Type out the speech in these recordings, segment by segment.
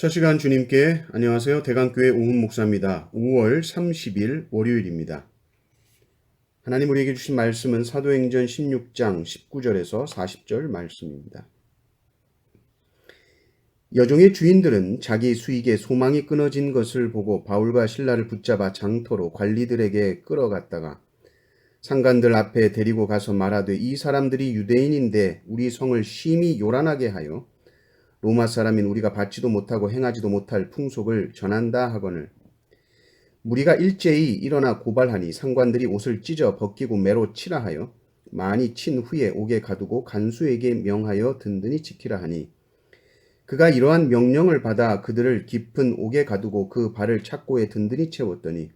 첫 시간 주님께 안녕하세요. 대강교회 오훈 목사입니다. 5월 30일 월요일입니다. 하나님 우리에게 주신 말씀은 사도행전 16장 19절에서 40절 말씀입니다. 여종의 주인들은 자기 수익에 소망이 끊어진 것을 보고 바울과 실라를 붙잡아 장터로 관리들에게 끌어갔다가 상관들 앞에 데리고 가서 말하되 이 사람들이 유대인인데 우리 성을 심히 요란하게 하여 로마 사람인 우리가 받지도 못하고 행하지도 못할 풍속을 전한다 하거늘 무리가 일제히 일어나 고발하니 상관들이 옷을 찢어 벗기고 매로 치라 하여 많이 친 후에 옥에 가두고 간수에게 명하여 든든히 지키라 하니 그가 이러한 명령을 받아 그들을 깊은 옥에 가두고 그 발을 착고에 든든히 채웠더니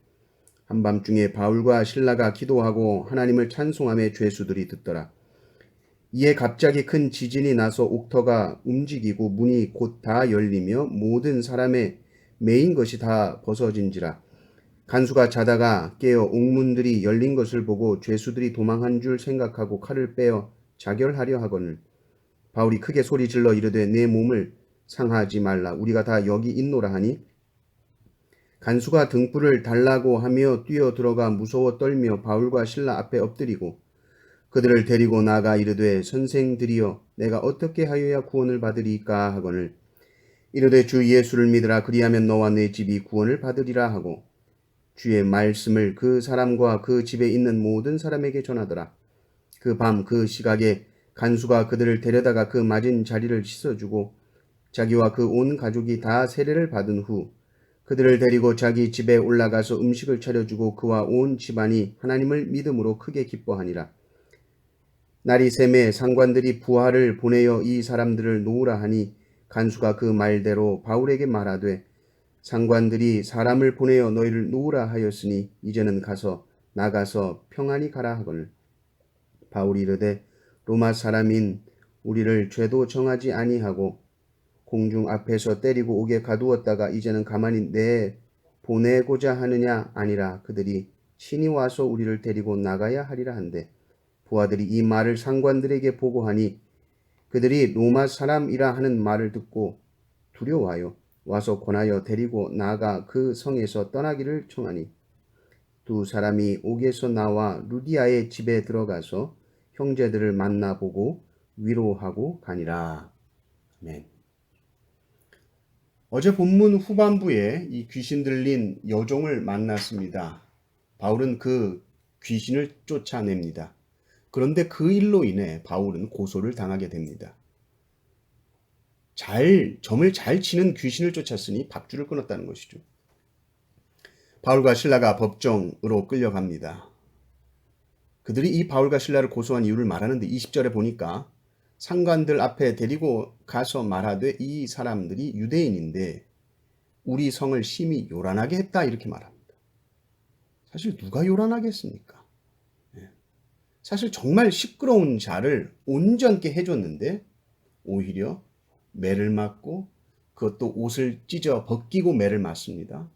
한밤중에 바울과 실라가 기도하고 하나님을 찬송하며 죄수들이 듣더라. 이에 갑자기 큰 지진이 나서 옥터가 움직이고 문이 곧 다 열리며 모든 사람의 매인 것이 다 벗어진지라. 간수가 자다가 깨어 옥문들이 열린 것을 보고 죄수들이 도망한 줄 생각하고 칼을 빼어 자결하려 하거늘 바울이 크게 소리 질러 이르되 내 몸을 상하지 말라. 우리가 다 여기 있노라 하니 간수가 등불을 달라고 하며 뛰어 들어가 무서워 떨며 바울과 실라 앞에 엎드리고 그들을 데리고 나가 이르되 선생들이여 내가 어떻게 하여야 구원을 받으리까 하거늘 이르되 주 예수를 믿으라. 그리하면 너와 내 집이 구원을 받으리라 하고 주의 말씀을 그 사람과 그 집에 있는 모든 사람에게 전하더라. 그 밤 그 시각에 간수가 그들을 데려다가 그 맞은 자리를 씻어주고 자기와 그 온 가족이 다 세례를 받은 후 그들을 데리고 자기 집에 올라가서 음식을 차려주고 그와 온 집안이 하나님을 믿음으로 크게 기뻐하니라. 날이 새매 상관들이 부하를 보내어 이 사람들을 놓으라 하니 간수가 그 말대로 바울에게 말하되 상관들이 사람을 보내어 너희를 놓으라 하였으니 이제는 가서 나가서 평안히 가라 하거늘 바울이 이르되 로마 사람인 우리를 죄도 정하지 아니하고 공중 앞에서 때리고 옥에 가두었다가 이제는 가만히 내 보내고자 하느냐 아니라 그들이 친히 와서 우리를 데리고 나가야 하리라 한데 부하들이 이 말을 상관들에게 보고하니 그들이 로마 사람이라 하는 말을 듣고 두려워하여 와서 권하여 데리고 나가 그 성에서 떠나기를 청하니 두 사람이 옥에서 나와 루디아의 집에 들어가서 형제들을 만나보고 위로하고 가니라. 아멘. 어제 본문 후반부에 이 귀신 들린 여종을 만났습니다. 바울은 그 귀신을 쫓아냅니다. 그런데 그 일로 인해 바울은 고소를 당하게 됩니다. 점을 잘 치는 귀신을 쫓았으니 밥줄을 끊었다는 것이죠. 바울과 실라가 법정으로 끌려갑니다. 그들이 이 바울과 실라를 고소한 이유를 말하는데 20절에 보니까 상관들 앞에 데리고 가서 말하되 이 사람들이 유대인인데 우리 성을 심히 요란하게 했다 이렇게 말합니다. 사실 누가 요란하게 했습니까? 사실 정말 시끄러운 자를 온전케 해줬는데 오히려 매를 맞고 그것도 옷을 찢어 벗기고 매를 맞습니다.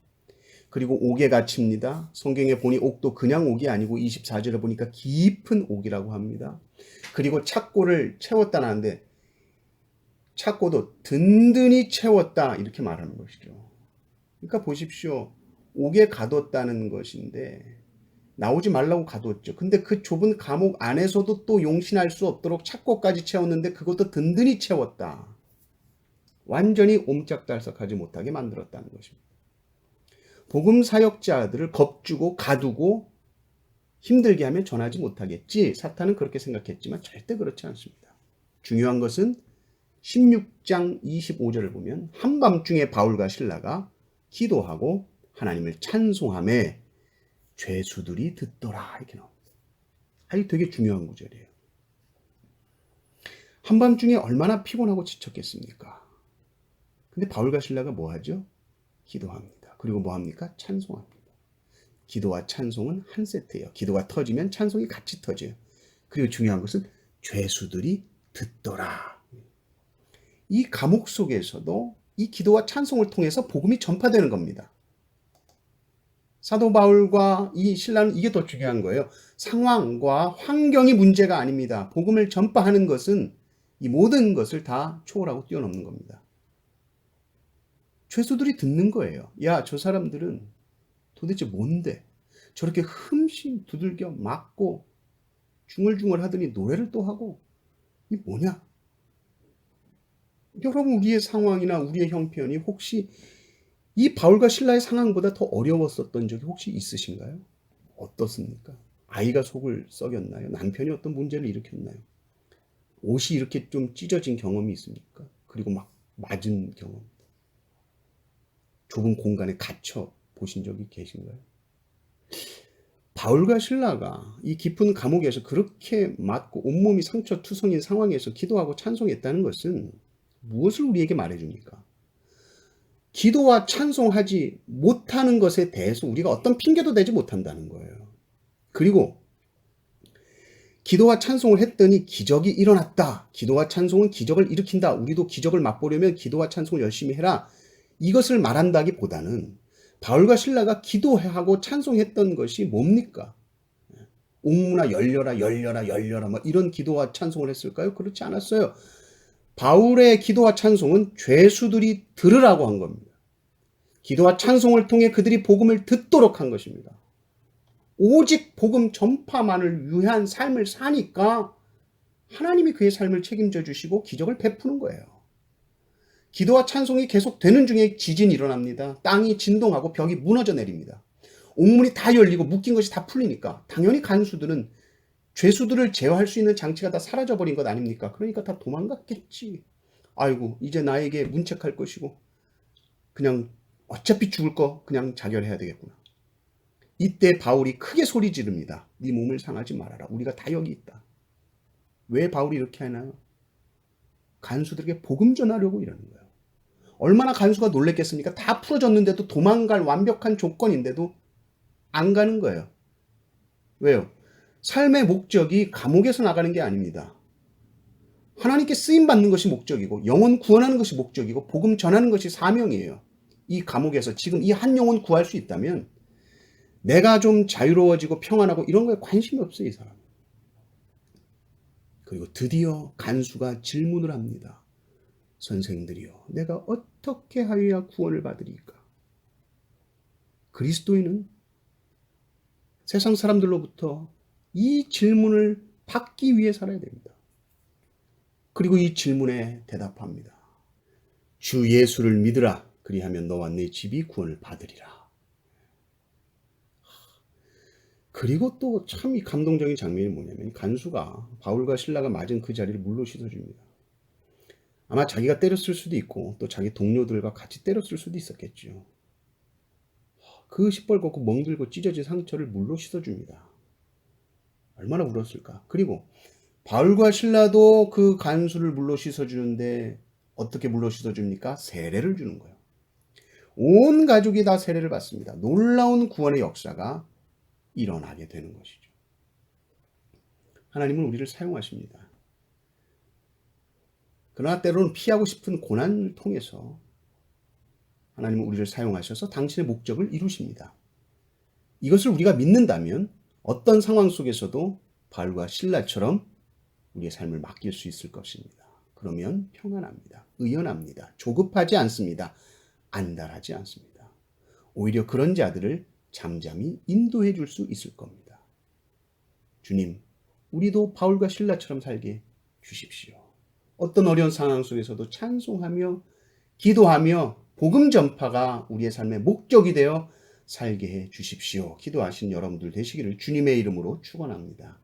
그리고 옥에 갇힙니다. 성경에 보니 옥도 그냥 옥이 아니고 24절에 보니까 깊은 옥이라고 합니다. 그리고 착고를 채웠다는데 착고도 든든히 채웠다 이렇게 말하는 것이죠. 그러니까 보십시오. 옥에 가뒀다는 것인데 나오지 말라고 가뒀죠. 근데 그 좁은 감옥 안에서도 또 용신할 수 없도록 착고까지 채웠는데 그것도 든든히 채웠다. 완전히 옴짝달싹하지 못하게 만들었다는 것입니다. 복음 사역자들을 겁주고 가두고 힘들게 하면 전하지 못하겠지. 사탄은 그렇게 생각했지만 절대 그렇지 않습니다. 중요한 것은 16장 25절을 보면 한밤중에 바울과 실라가 기도하고 하나님을 찬송하며 죄수들이 듣더라 이렇게 나옵니다. 이게 되게 중요한 구절이에요. 한밤중에 얼마나 피곤하고 지쳤겠습니까? 근데 바울과 실라가 뭐 하죠? 기도합니다. 그리고 뭐 합니까? 찬송합니다. 기도와 찬송은 한 세트예요. 기도가 터지면 찬송이 같이 터져요. 그리고 중요한 것은 죄수들이 듣더라. 이 감옥 속에서도 이 기도와 찬송을 통해서 복음이 전파되는 겁니다. 사도 바울과 이 신라는 이게 더 중요한 거예요. 상황과 환경이 문제가 아닙니다. 복음을 전파하는 것은 이 모든 것을 다 초월하고 뛰어넘는 겁니다. 죄수들이 듣는 거예요. 야, 저 사람들은 도대체 뭔데? 저렇게 흠씬 두들겨 맞고 중얼중얼 하더니 노래를 또 하고 이 뭐냐? 여러분 우리의 상황이나 우리의 형편이 혹시 이 바울과 신라의 상황보다 더 어려웠었던 적이 혹시 있으신가요? 어떻습니까? 아이가 속을 썩였나요? 남편이 어떤 문제를 일으켰나요? 옷이 이렇게 좀 찢어진 경험이 있습니까? 그리고 막 맞은 경험. 좁은 공간에 갇혀 보신 적이 계신가요? 바울과 신라가 이 깊은 감옥에서 그렇게 맞고 온몸이 상처투성인 상황에서 기도하고 찬송했다는 것은 무엇을 우리에게 말해줍니까? 기도와 찬송하지 못하는 것에 대해서 우리가 어떤 핑계도 대지 못한다는 거예요. 그리고 기도와 찬송을 했더니 기적이 일어났다. 기도와 찬송은 기적을 일으킨다. 우리도 기적을 맛보려면 기도와 찬송을 열심히 해라. 이것을 말한다기보다는 바울과 신라가 기도하고 찬송했던 것이 뭡니까? 옥문아 열려라 열려라 열려라 뭐 이런 기도와 찬송을 했을까요? 그렇지 않았어요. 바울의 기도와 찬송은 죄수들이 들으라고 한 겁니다. 기도와 찬송을 통해 그들이 복음을 듣도록 한 것입니다. 오직 복음 전파만을 위한 삶을 사니까 하나님이 그의 삶을 책임져 주시고 기적을 베푸는 거예요. 기도와 찬송이 계속 되는 중에 지진이 일어납니다. 땅이 진동하고 벽이 무너져 내립니다. 옥문이 다 열리고 묶인 것이 다 풀리니까 당연히 간수들은 죄수들을 제어할 수 있는 장치가 다 사라져버린 것 아닙니까? 그러니까 다 도망갔겠지. 아이고 이제 나에게 문책할 것이고 그냥 어차피 죽을 거 그냥 자결해야 되겠구나. 이때 바울이 크게 소리 지릅니다. 네 몸을 상하지 말아라. 우리가 다 여기 있다. 왜 바울이 이렇게 하나요? 간수들에게 복음 전하려고 이러는 거예요. 얼마나 간수가 놀랬겠습니까? 다 풀어졌는데도 도망갈 완벽한 조건인데도 안 가는 거예요. 왜요? 삶의 목적이 감옥에서 나가는 게 아닙니다. 하나님께 쓰임받는 것이 목적이고 영혼 구원하는 것이 목적이고 복음 전하는 것이 사명이에요. 이 감옥에서 지금 이 한 영혼 구할 수 있다면 내가 좀 자유로워지고 평안하고 이런 거에 관심이 없어요. 이 사람. 그리고 드디어 간수가 질문을 합니다. 선생들이여 내가 어떻게 하여야 구원을 받으리까? 그리스도인은 세상 사람들로부터 이 질문을 받기 위해 살아야 됩니다. 그리고 이 질문에 대답합니다. 주 예수를 믿으라. 그리하면 너와 네 집이 구원을 받으리라. 그리고 또 참 이 감동적인 장면이 뭐냐면 간수가 바울과 신라가 맞은 그 자리를 물로 씻어줍니다. 아마 자기가 때렸을 수도 있고 또 자기 동료들과 같이 때렸을 수도 있었겠죠. 그 시뻘겋고 멍들고 찢어진 상처를 물로 씻어줍니다. 얼마나 울었을까. 그리고 바울과 신라도 그 간수를 물로 씻어주는데 어떻게 물로 씻어줍니까? 세례를 주는 거예요. 온 가족이 다 세례를 받습니다. 놀라운 구원의 역사가 일어나게 되는 것이죠. 하나님은 우리를 사용하십니다. 그러나 때로는 피하고 싶은 고난을 통해서 하나님은 우리를 사용하셔서 당신의 목적을 이루십니다. 이것을 우리가 믿는다면 어떤 상황 속에서도 바울과 신라처럼 우리의 삶을 맡길 수 있을 것입니다. 그러면 평안합니다. 의연합니다. 조급하지 않습니다. 안달하지 않습니다. 오히려 그런 자들을 잠잠히 인도해 줄 수 있을 겁니다. 주님, 우리도 바울과 신라처럼 살게 주십시오. 어떤 어려운 상황 속에서도 찬송하며 기도하며 복음 전파가 우리의 삶의 목적이 되어 살게 해 주십시오. 기도하신 여러분들 되시기를 주님의 이름으로 축원합니다.